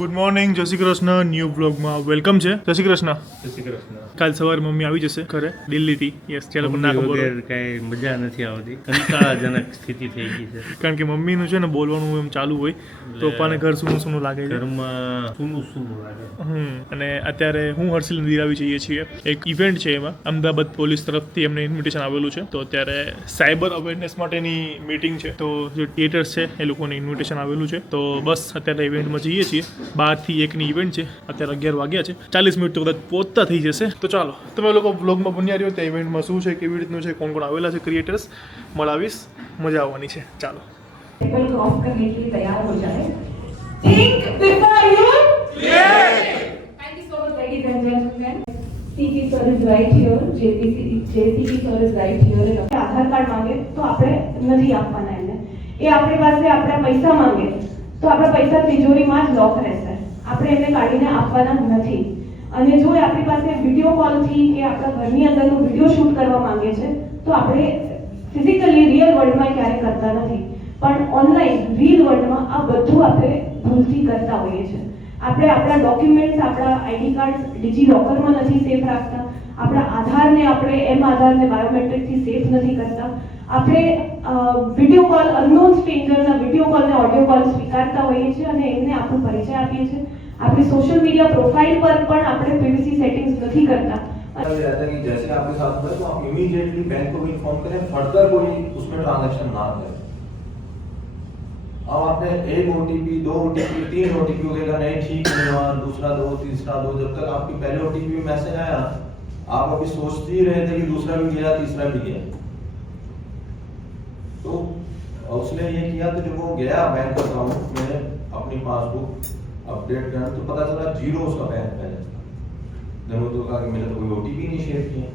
Good morning, જય Shri Krishna. New બ્લોગમાં welcome છે. જય શ્રી કૃષ્ણ. જય શ્રી કૃષ્ણ. કાલ સવારે મમ્મી આવી જશે ઘરે દિલ્હીથી. યસ, ચાલો પણ ના ખબર હોય. કઈ મજા નથી આવતી, કંટાળાજનક સ્થિતિ થઈ ગઈ છે. કારણ કે મમ્મીનું છે ને બોલવાનું એમ ચાલુ હોય તો પપ્પાને ઘર સૂનું સૂનું લાગે છે. ઘરમાં સૂનું લાગે. અને અત્યારે હું હર્ષિલ નદીર આવી જઈએ છીએ. એક ઇવેન્ટ છે, એમાં અમદાવાદ પોલીસ તરફથી એમને ઇન્વિટેશન આવેલું છે. તો અત્યારે સાયબર અવેરનેસ માટેની મીટિંગ છે. તો જે થિયેટર્સ છે એ લોકોને ઇન્વિટેશન આવેલું છે. તો બસ અત્યારે ઇવેન્ટમાં જઈએ છીએ. 12 થી 1 ની ઇવેન્ટ છે. અત્યારે 11 વાગ્યા છે. 40 મિનિટ તો કદાચ પહોંચતા થઈ જશે. તો ચાલો તમે લોકો બ્લોગમાં બન્યા રહ્યો. ત્યાં ઇવેન્ટમાં શું છે, કેવી રીતનું છે, કોણ કોણ આવેલા છે ક્રિએટર્સ મળાવીશ. મજા આવવાની છે. ચાલો. टेबल क्रॉस करने के लिए तैयार हो जाए. Think before you create. Thank you so much, ladies and gentlemen. CP sir is right here. JCP sir is right here. Aadhaar card માંગે તો આપણે નથી આપવાના એને. એ આપણી પાસે આપણા પૈસા માંગે તો આપણા પૈસા તિજોરીમાં જ લોક રહેશે. આપણે એમને કાઢીને આપવાના નથી. અને જો એ આપણી પાસે વિડીયો કોલથી કે આપણા ઘરની અંદરનો વિડીયો શૂટ કરવા માંગે છે તો આપણે ફિઝિકલી રિયલ વર્લ્ડમાં ક્યારે કરતા નથી, પણ ઓનલાઈન રીલ વર્લ્ડમાં આ બધું આપણે ભૂલથી કરતા હોઈએ છીએ. આપણે આપણા ડોક્યુમેન્ટ્સ, આપણા આઈડી કાર્ડ ડિજી લોકરમાં નથી સેફ રાખતા. આપણા આધારને આપણે આધારને બાયોમેટ્રિકથી સેફ નથી કરતા. આપણે વિડીયો કોલ, અનનોન સ્ટ્રેન્જરના વિડીયો કોલ ને ઓડિયો કોલ સ્વીકારતા હોઈએ છીએ અને એમને આપણો પરિચય આપીએ છીએ. આપણી સોશિयल मीडिया प्रोफाइल पर पण આપણે પ્રિવસી सेटिंग्स નથી करता. रहता है कि जैसे आपके साथ हुआ तो आप इमीडिएटली बैंक को इन्फॉर्म करें, फर्दर कोई उसमें ट्रांजैक्शन ना करें. अब आपने एक ओटीपी, 2 ओटीपी, 3 ओटीपी वगैरह नहीं, ठीक नहीं हुआ, दूसरा दो, तीसरा दो, जब तक आपकी पहले ओटीपी में मैसेज आया आप अभी सोचते ही रहे थे कि दूसरा भी गया, तीसरा भी गया. तो उसने ये किया तो जब वो गया बैंक अकाउंट में अपनी पासबुक अपडेट करना तो पता चला जीरो उसका बैंक बैलेंस था. जब वो तो कहा कि मैंने तो कोई ओटीपी नहीं शेयर किया.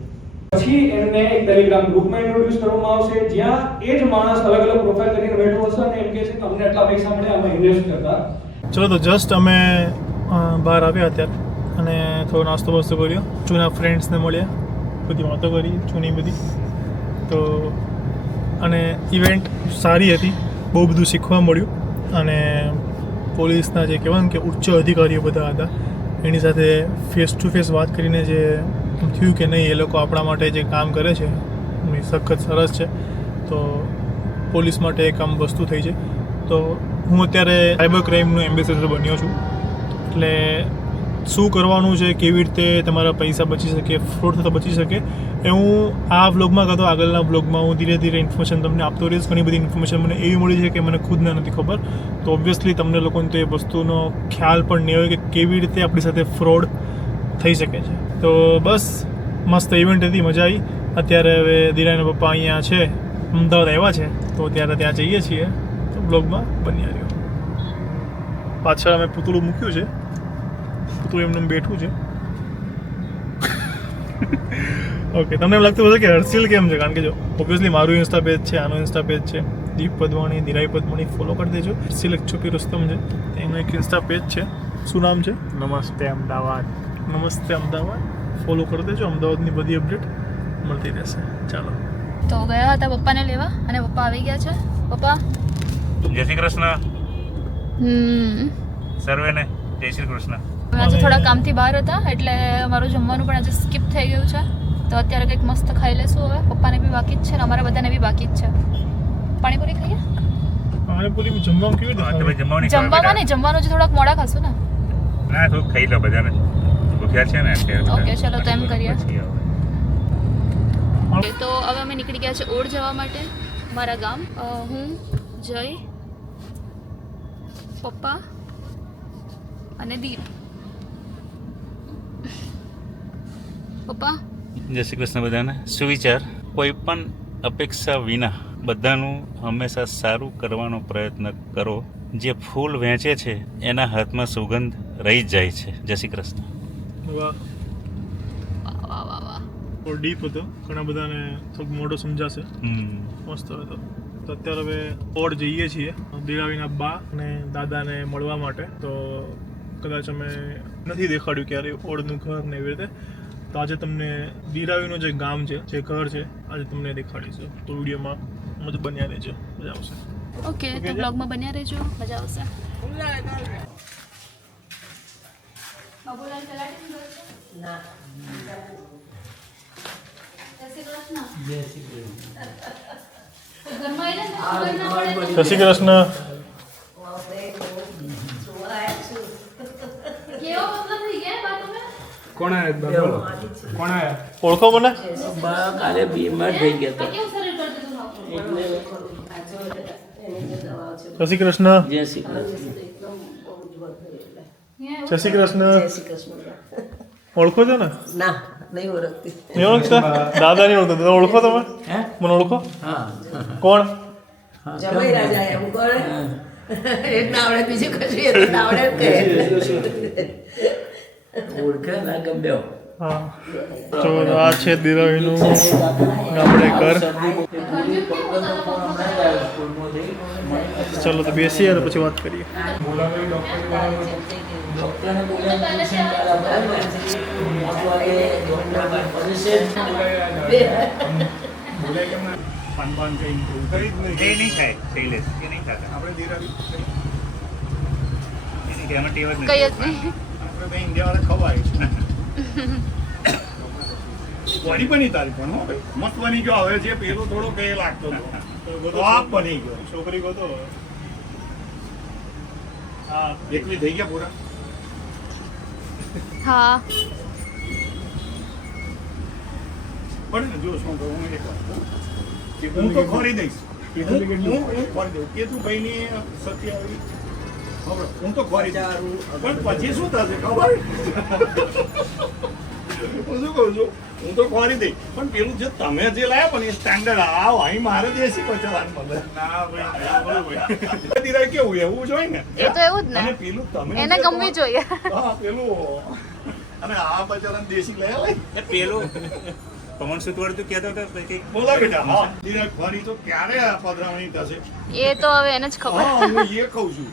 પછી એમને એક ટેલિગ્રામ ગ્રુપમાં ઇન્ટ્રોડ્યુસ કરવામાં આવશે જ્યાં એ જ માણસ અલગ અલગ પ્રોફાઇલ કરીને બેઠો હશે અને એમ કહે છે કે અમને આટલા પૈસા મળ્યા, અમે ઇન્વેસ્ટ કરતા. ચલો, તો જસ્ટ અમે બહાર આવ્યા અત્યારે અને થોડો નાસ્તો બસ્તો કર્યો, જૂના ફ્રેન્ડ્સને મળ્યા, બધી વાતો કરી જૂની બધી. તો અને ઇવેન્ટ સારી હતી, બહુ બધું શીખવા મળ્યું. અને પોલીસના જે કહેવાય ને કે ઉચ્ચ અધિકારીઓ બધા હતા, એની સાથે ફેસ ટુ ફેસ વાત કરીને જે થયું કે નહીં, એ લોકો આપણા માટે જે કામ કરે છે એ સખત સરસ છે. તો પોલીસ માટે એક આમ વસ્તુ થઈ છે. તો હું અત્યારે સાયબર ક્રાઇમનો એમ્બેસેડર બન્યો છું. એટલે શું કરવાનું છે, કેવી રીતે તમારા પૈસા બચી શકે, ફ્રોડ થતા બચી શકે, એ હું આ વ્લોગમાં કાં તો આગળના વ્લોગમાં હું ધીરે ધીરે ઇન્ફોર્મેશન તમને આપતો રહીશ. ઘણી બધી ઇન્ફોર્મેશન મને એવી મળી છે કે મને ખુદને નથી ખબર. તો ઓબ્વિયસલી તમને લોકોને તો એ વસ્તુનો ખ્યાલ પણ નહીં હોય કે કેવી રીતે આપણી સાથે ફ્રોડ થઈ શકે છે. તો બસ મસ્ત ઇવેન્ટ હતી, મજા આવી. અત્યારે હવે દિરાના પપ્પા અહીંયા છે, અમદાવાદ આવ્યા છે, તો ત્યારે ત્યાં જઈએ છીએ. તો બ્લોગમાં બન્યા રહ્યો. પાછળ અમે પૂતળું મૂક્યું છે, પૂતળું એમને બેઠું છે. ઓકે, તમને એમ લાગતું હશે કે હર્ષિલ કેમ છે? કારણ કે જો ઓબ્વિયસલી મારું ઇન્સ્ટા પેજ છે, આનું ઇન્સ્ટા પેજ છે, દીપ પદવાણી, દિરાઈ પદવાણી, ફોલો કરી દેજો. હર્ષિલ એક છોકરી રસ્તમ છે, એનું એક ઇન્સ્ટા પેજ છે. શું નામ છે? નમસ્તે અમદાવાદ. નમસ્તે અમદાવાદ, ફોલો કરી દેજો. અમદાવાદની બધી અપડેટ મળતી રહેશે. ચાલો. તો ગયા હતા પપ્પાને લેવા અને પપ્પા આવી ગયા છે. પપ્પા જય શ્રી કૃષ્ણ સર્વેને જય શ્રી કૃષ્ણ. આજે થોડા કામથી બહાર હતા એટલે મારું જમવાનું પણ આજે સ્કીપ થઈ ગયું છે. તો અત્યારે કંઈક મસ્ત ખાઈ લેશું. હવે પપ્પાને બી બાકી જ છે ને અમારા બધાને બી બાકી જ છે. પાણીપુરી ખાઈએ? પાણીપુરી જમવાનું કેવી રીતે? જમવામાં નહીં, જમવાનું જ થોડાક મોડા ખાશું ને. ના, થોડું ખાઈ લો, બધાને ભૂખ્યા છે ને અત્યારે. ઓકે, ચલો તો એમ કરીએ. તો હવે અમે નીકળી ગયા છે ઓડ જવા માટે, મારા ગામ. હું, જય, પપ્પા અને દીપ. પપ્પા જય શ્રી કૃષ્ણ બધાને. સુવિચાર, કોઈ પણ અપેક્ષા વિના બધાનું હંમેશા સારું કરવાનો પ્રયત્ન કરો. જે ફૂલ વેચે છે એના હાથમાં સુગંધ રહી જ જાય છે. જય શ્રી કૃષ્ણ. વાહ વાહ વાહ વાહ. થોડો ડીપ હતો, ઘણા બધાને થોડુંક મોટો સમજાશે. મસ્ત હતો. તો અત્યારે હવે ઓડ જઈએ છીએ દિરાવીના બા અને દાદાને મળવા માટે. તો કદાચ અમે નથી દેખાડ્યું ક્યારે ઓડનું ઘર ને એવી રીતે. તો આજે તમને દિરાવીનું જે ગામ છે, જે ઘર છે, આજે તમને દેખાડીશું. તો વિડીયોમાં મજ બન્યા રહેજો, મજા આવશે. ઓકે, તો બ્લોગમાં બન્યા રહેજો, મજા આવશે. બાબુલાલ તલાટી જોડે છે? ના જય શ્રી કૃષ્ણ. જય શ્રી કૃષ્ણ. તો ઘરમાં આવીને જ ખબર ના પડે જય શ્રી કૃષ્ણ. કેવો મતલબ થઈ ગયા બા તમે? કોણ આયા કોણ આયા? ઓળખો મને? બા કાલે બીમાર થઈ ગયા આ કેવું શરીર કરતું હતું આપણું? જય શ્રી કૃષ્ણ. જય શ્રી કૃષ્ણ. જય શ્રી કૃષ્ણ. જય શ્રી કૃષ્ણ. ઓળખો છો ને? ના નહીં ઓળખતી. નહીં ઓળખતા? દાદા નહીં ઓળખતા. દાદા ઓળખો તમે? હે? મને ઓળખો? હા કોણ? જમાઈ રાજા એમ કોણ એ જ ના આવડે બીજું કશું એ તો ના આવડે જ કહે. ઓળખે ના ગમ્યો. હા. જો આ છે દિરાવીનું ગામડે ઘર. ચલો તો બેસીએ અને પછી વાત કરીએ. ડોક્ટરને બોલાવીને ટ્યુશન કરાવવા. આપણે ડોક્ટર એ નહીં થાય શૈલેષ, એ નહીં થતા. આપણે દિરાવી એની કે આમાં ટેવ જ કઈ જ નથી. નહીં. આપણે ભાઈ ઇન્ડિયાવાળા ખવાય વળી બની તારી પણ હો ભાઈ મસ્ત બની ગયો. હવે જે પેલો થોડો કે લાગતો હતો તો આપ બની ગયો. છોકરી ગોતો. હા એકલી થઈ ગયા પૂરા. હા પણ ને જો શું કહું હું એક વાત કહું. હું તો ખોરી દઈશ. હું ખોરી દઉં કે તું ભાઈની સત્ય આવી ખબર હું તો ખોરી દઉં. પણ પછી શું થશે ખબર હું શું કહું છું હું તો ખોરી દઈશ પણ પેલું જે તમે જે લાયા પણ એ સ્ટાન્ડર્ડ આવ અહીં મારે દેશી પચાવવાનું મળે. ના ભાઈ દિરાય કેવું એવું જોઈએ ને એ તો એવું જ અને ને, પેલું તમે એને જે ગમવી જોઈએ. હા પેલું અને આ બજારાને દેશી લયા લઈ એ પેલું પવન સુત વળતું કહેતો હતો કંઈક બોલા બેટા હા દિરાય ખોરી તો ક્યારે આ પધરાવણી થશે. એ તો હવે એને જ ખબર. હા હું એ કહું છું.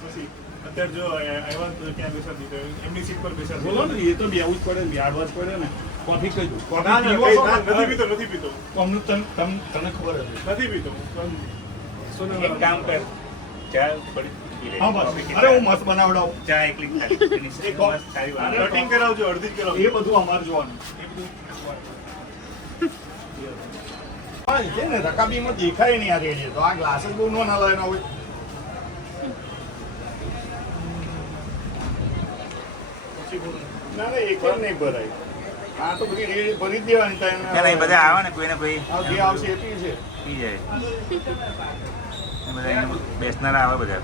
પછી અત્યારે જો આવ્યા તો ક્યાં બેસા દીધો એમની સીટ પર બેસા બોલો ને એ તો બેવું જ પડે ને બેડવા જ પડે ને કોફી કહી દઉં ના ના કોફી પીવો છો? નથી પીતો નથી પીતો અમને તને ખબર હતી નથી પીતો એક કામ કર, ચા પડી પી લે. હા બસ અરે હું મસ્ત બનાવડાવું ચા એકલી ખાલી એની સાથે મસ્ત સારી વાત. કટિંગ કરાવજો અડધી જ કરાવજો એ બધું અમારે જોવાનું એ બધું હા છે ને રકાબીમાં દેખાય નહીં આ રેડિયો તો આ ગ્લાસ જ બહુ ના લાવે હોય. ના ના એક વાર નહીં ભરાય. આ તો બધી રેડી ભરી જ દેવાની time ને. ત્યારે એ બધા આવે ને કોઈને કોઈ આ જે આવશે એ પી છે. પી જાય. એ બધા એને બેસનારા આવે બધા.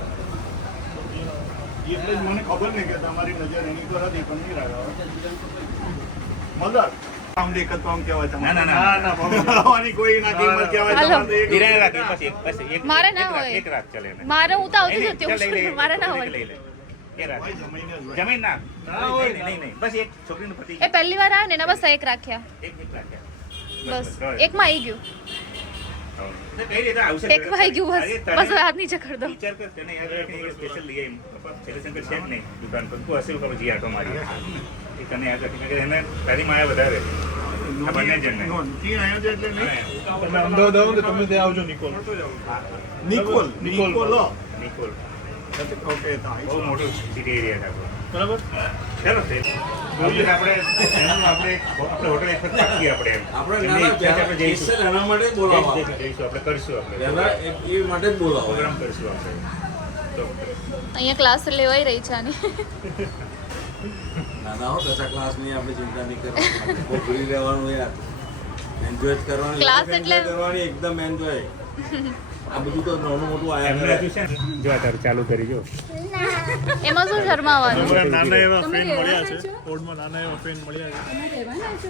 એટલે જ મને ખબર નહીં કે તમારી નજર એની પર હતી પણ નહીં લાગે મદર આમ દેખત આમ કહેવાય તમારે. ના, ના, ના. ના ના આવવાની કોઈ ના કિંમત કહેવાય હાલો. તમારે તો એક ધીરે રાખી બસ એક મારે ના એક રાત- હોય. એક રાત ચાલે એને. મારે હું તો આવતી જ નહીં, હતી. ચાલ લઈ લે, મારે ના છોકરીને હોય. લઈ લે. એ રાત. ભાઈ જમાઈને જ હોય. જમીન ના હોય. નહીં બસ એક છોકરીનું પતિ એ પહેલી વાર આવ્યો ને એના બસ એક રાખ્યા. એક મિનિટ રાખ્યા. બસ બસ. એકમાં આવી ગયું. તો કઈ રીતે આવશે? એકમાં આવી ગયું બસ. અરે તને બસ હવે હાથ નીચે કરી દો. વિચાર કર, તને યાદ રાખીને એક સ્પેશિયલ લઈ આવી. શૈલેષશંકર છે જ નહીં દુકાન પર. તું હશે ખબર જી આટો મારી. એ તને યાદ રાખીને કે એને તારી માયા વધારે. આ બંને જણને. નોંધથી આવ્યો છે એટલે નહીં. તમે અમદાવાદ આવો ને તમે ત્યાં આવજો નિકોલ. નિકોલ નિકોલ નિકોલ. ઓકે તો બહુ મોટું સિટી એરિયા છે આપણો. બરાબર ચાલો તે આપણે હોટલ એક વખત પાકી આપણે એમ. એમની ઈચ્છા છે આપણે જઈશું. એના માટે જ બોલાવો જઈશું આપણે કરશું આપણે પહેલા એ માટે જ બોલાવો પ્રોગ્રામ કરશું આપણે. તો અહીંયા ક્લાસ લેવાઈ રહી છે આની. ના હો કશા ક્લાસ નહીં આપણે ચિંતા નહીં કરવાની બહુ ભૂલી રહેવાનું યાર એન્જોય કરવાની Class life એટલે- enjoy કરવાની એકદમ એન્જોય આ બધું તો નાનું મોટું એમને આયા હજુ છે ને, જો આ તારું ચાલુ કરી જો. એમાં શું શરમાવાનું? અમારા નાના એવા ફ્રેન્ડ મળ્યા છે કોડમાં નાના એવા ફ્રેન્ડ મળ્યા છે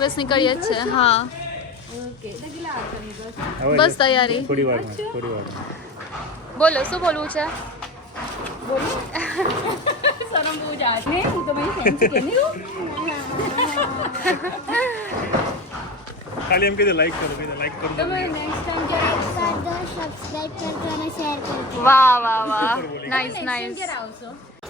બસ નીકળીએ જ છે. હા હવે બસ તૈયારી. થોડી વારમાં બોલો શું બોલવું છે? ખાલી એમ કીધે લાઈક કરો કીધે લાઈક કરો વાહ વાહ વાહ, નાઇસ નાઇસ.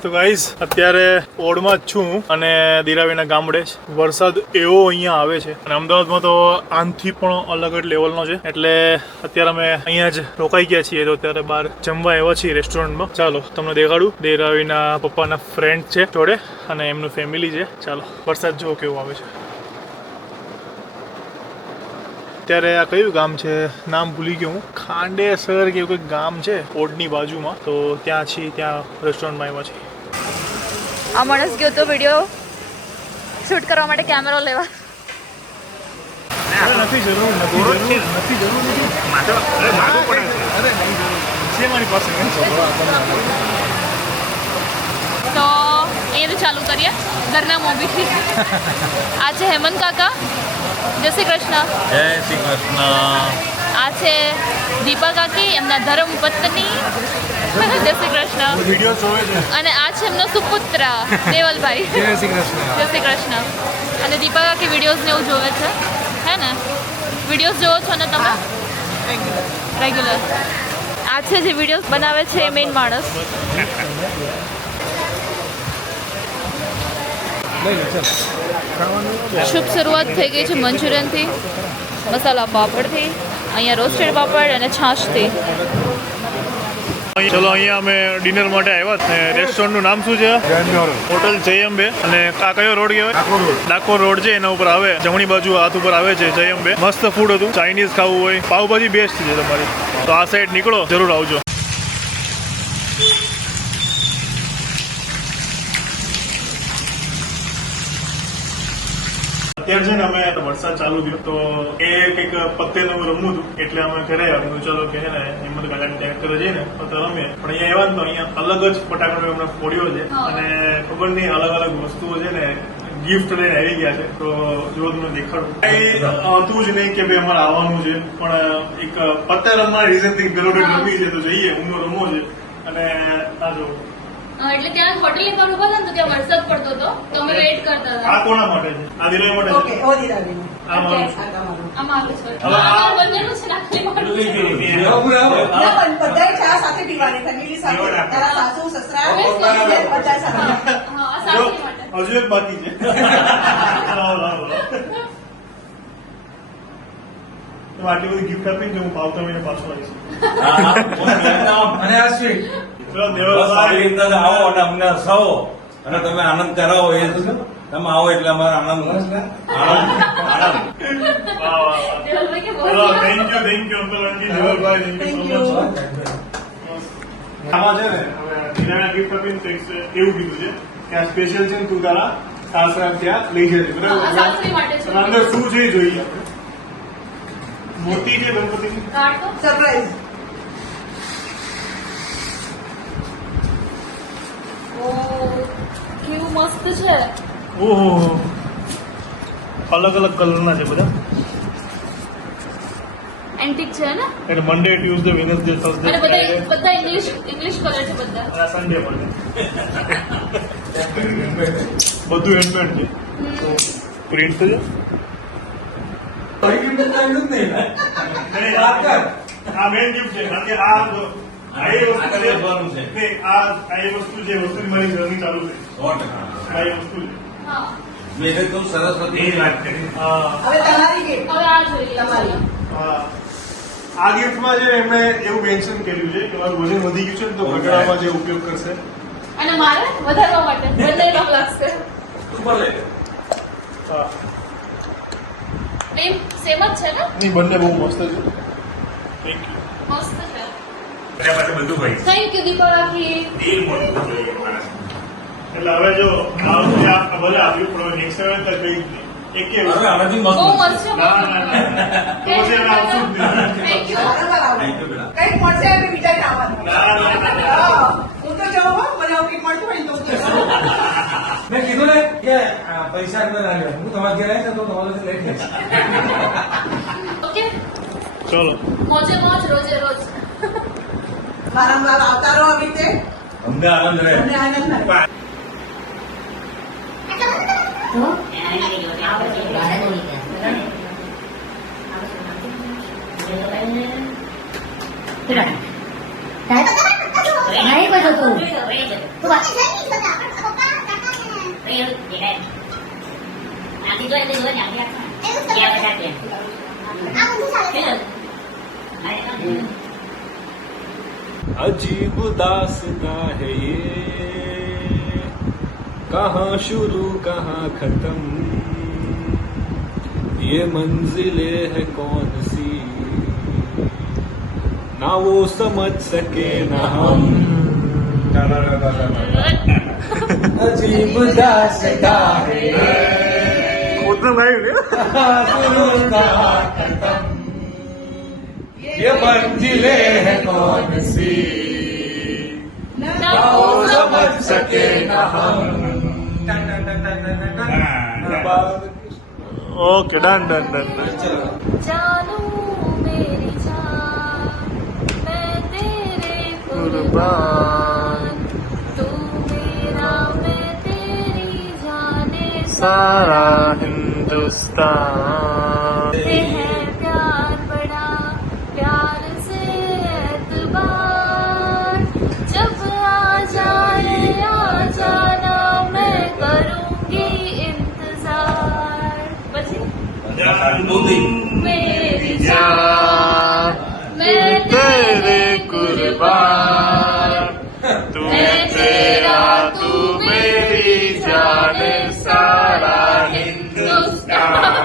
તો ગાઈઝ અત્યારે ઓડમાં જ છું અને દિરાવીના ગામડે જ વરસાદ એવો અહીંયા આવે છે અને અમદાવાદમાં તો આનથી પણ અલગ જ લેવલનો છે એટલે અત્યારે અમે અહીંયા જ રોકાઈ ગયા છીએ તો અત્યારે બહાર જમવા આવ્યા છીએ રેસ્ટોરન્ટમાં. ચાલો તમને દેખાડું. દિરાવીના પપ્પાના ફ્રેન્ડ છે જોડે અને એમનું ફેમિલી છે. ચાલો વરસાદ જુઓ કેવો આવે છે. અત્યારે આ કયું ગામ છે નામ ભૂલી ગયો હું. ખાંડેસર કે એવું કંઈક ગામ છે ઓડની બાજુમાં. તો ત્યાં છીએ, ત્યાં રેસ્ટોરન્ટમાં આવ્યા છીએ. આ માણસ ગયો તો વિડીયો શૂટ કરવા માટે કેમેરો લેવા. નથી જરૂર છે મારી પાસે. તો અહીંયાથી ચાલુ કરીએ ઘરના મોભીથી. આ છે હેમંત કાકા. જય શ્રી કૃષ્ણ. જય શ્રી કૃષ્ણ. આ છે દીપા કાકી, એમના ધર્મ પત્ની. જય શ્રી કૃષ્ણ. વિડીયો જોવે છે. અને આ છે એમનો સુપુત્ર દેવલભાઈ. જય શ્રી કૃષ્ણ. જય શ્રી કૃષ્ણ. અને દીપા કાકી વિડીયોઝ ને એવું જોવે છે, હે ને? વિડીયોઝ જોવો છો ને તમે રેગ્યુલર? આ છે જે વિડીયોઝ બનાવે છે એ મેઇન માણસ. શુભ શરૂઆત થઈ ગઈ છે મંચુરિયનથી, મસાલા પાપડથી, અહીંયા રોસ્ટેડ પાપડ અને છાશથી. ચલો અહીંયા અમે ડિનર માટે આવ્યા છે. રેસ્ટોરન્ટનું નામ શું છે? હોટલ જયંબે. અને આ કયો રોડ કહેવાય? ડાકોર રોડ છે, એના ઉપર આવે જમણી બાજુ હાથ ઉપર આવે છે જયંબે. મસ્ત ફૂડ હતું. ચાઇનીઝ ખાવું હોય, પાવભાજી બેસ્ટ છે તમારી. તો આ સાઈડ નીકળો, જરૂર આવજો. અત્યારે છે ને અમે વરસાદ ચાલુ થયો તો એ કંઈક પત્તેનું રમવું હતું એટલે અમે ઘરે આવ્યું. ચલો કે છે ને હિંમત કાકાની ત્યાં કરે જઈએ ને તો રમે. પણ અહીંયા આવ્યા ને તો અહીંયા અલગ જ ફટાકડો એમને ફોડ્યો છે અને ખબર નહીં અલગ અલગ વસ્તુઓ છે ને ગિફ્ટ લઈને આવી ગયા છે. તો જો તમને દેખાડું કઈ હતું જ નહીં કે ભાઈ અમારે આવવાનું છે, પણ એક પત્તે રમવાના રીઝનથી ગલોડે રમી છે તો જઈએ. હું રમવો છે અને આ જો એટલે ત્યાં હોટેલ પર ઉભા હતા ને તો ત્યાં વરસાદ પડતો હતો તો અમે વેઇટ કરતા હતા. આ કોના માટે છે? આ દિરાઈ માટે છે. ઓકે ઓ દીરાવી આ મારું છે. આ મારું છે. હવે આ- આ બંનેનું છે ને આખી મારું છે. બધાય ચા સાથે પીવાની ફેમિલી સાથે તારા સાસુ સસરા બધા સાથે. હા, આ સાસરી માટે. હજુ એક બાકી છે. લાવો, લાવો, લાવો. તો આટલી બધી ગિફ્ટ આપીને જો હું પાવતા મહિને પાછો આવીશ. અને આ સ્વીટ ચલો બસ આવી દેવલભાઈ. રીતના આવો અને અમને હસાવો અને તમે આનંદ કરાવો. એ તમે આવો એટલે અમારે આનંદ આનંદ વાહ, વાહ, વાહ. દેવલભાઈ કે બહુ ચલો સરસ. Thank you uncle aunty Devalbhai. Thank you so much. આમાં છે ને હવે દિરાના ગિફ્ટ આપીને તો એવું કીધું છે કે આ સ્પેશિયલ છે ને તું તારા સાસરા ત્યાં લઈ જજે. હા, બરાબર? સાસરી માટે છે. અને અંદર શું છે એ જોઈએ આપણે. મોટી છે ગણપતિની. કાર્ડ તો સરપ્રાઈઝ. ઓ કેવું મસ્ત છે. ઓહો, અલગ અલગ કલરના છે બધા. એન્ટિક છે ને? એટલે મંડે, ટ્યુઝડે, વેનસડે, થર્સડે, અને ફ્રાઈડે બધા ઇંગ્લિશ કલર છે બધા. અને સન્ડે પણ છે. બધું હેન્ડમેડ છે. પ્રિન્ટ છે. નહીં, આ મેઇન ગિફ્ટ છે કારણ કે આ જો આ એ વસ્તુ આગળ છે. વધવાનું છે. નહીં, આ એ વસ્તુ છે. વસ્તુની મારી જર્ની ચાલુ છે. 100%. આ એ વસ્તુ છે. હા. મેં તો સરસ્વતી વાત કરી. હા. હવે તમારી ગેમ. હવે આ જોઈએ તમારી. હા. આ ગિફ્ટમાં છે એમણે એવું મેન્શન કર્યું છે કે મારું વજન વધી ગયું છે ને તો ઘટાડવામાં જે ઉપયોગ કરશે. અને મારે વધારવા માટે બંને લોક લાગશે. ઉપર લે. હા. બેન સેમ જ છે ને? નહીં, બંને બહુ મસ્ત છે. Thank you. મસ્ત છે. એના માટે બધું ભાઈ થેન્ક યુ દીપા રાખી. દિલ મોટું જોઈએ માણસ. એટલે હવે જો આ વખતે આ ભલે આપ્યું પણ નેક્સ્ટ ટાઈમ તો કઈ જ નહીં. એક કે હવે આનાથી મસ્ત બહુ બનશે. મસ્ત છે. ના, ના, ના. તો પછી એને આવશું જ નહીં. Thank you. બરાબર આવો. Thank you, બેટા. કંઈક મળશે એટલે બીજા ખાવાનું. ના, ના, ના, ના. હા, હું તો જાઉં હો, મને આવું કંઈક મળતું હોય ને તો હું જઈશ. મેં કીધું ને કે પૈસા અંદર ના લે. હું તમારા ઘેર આવીશ ને તો તમારે લઈ જઈશ. ઓકે. ચલો. મોજે મોજ રોજે રોજ. વારંવાર આવતા રહો આવી રીતે. અમને આનંદ રહે. અમને આનંદ થાય. Right? નહીં કોઈ જોતું તું વાત अजीब दास्तां है ये कहाँ शुरू कहाँ खत्म ये मंजिलें है कौन सी ना वो समझ सके ना हम अजीब दास्तां है ये ये मंजिलें है कौन सी ना वो समझ सके ना हम ઓકે ડન ડન ડન जानू मेरी जान मैं तेरे कुर्बान तू मेरा मैं तेरी जाने सारा हिंदुस्तान से है प्यार बड़ा प्यार से एतबार जब आ जाना मैं करूंगी इंतजार बस मेरी जान मैं तेरे कुर्बान तू तेरा तू मेरी जान सारा हिंदुस्तान